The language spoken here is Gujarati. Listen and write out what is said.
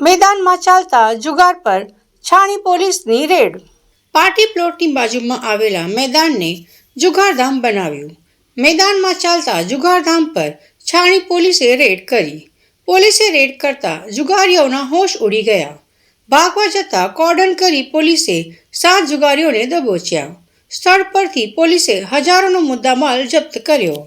મેદાનમાં ચાલતા જુગાર પર છાણી પોલીસની રેડ. પાર્ટી પ્લોટની બાજુમાં આવેલા મેદાનને જુગારધામ બનાવ્યું. મેદાનમાં ચાલતા જુગારધામ પર છાણી પોલીસે રેડ કરી. પોલીસે રેડ કરતા જુગારીઓના હોશ ઉડી ગયા. ભાગવા જતા કોર્ડન કરી પોલીસે 7 જુગારીઓને દબોચ્યા. સ્થળ પરથી પોલીસે હજારોનો મુદ્દામાલ જપ્ત કર્યો.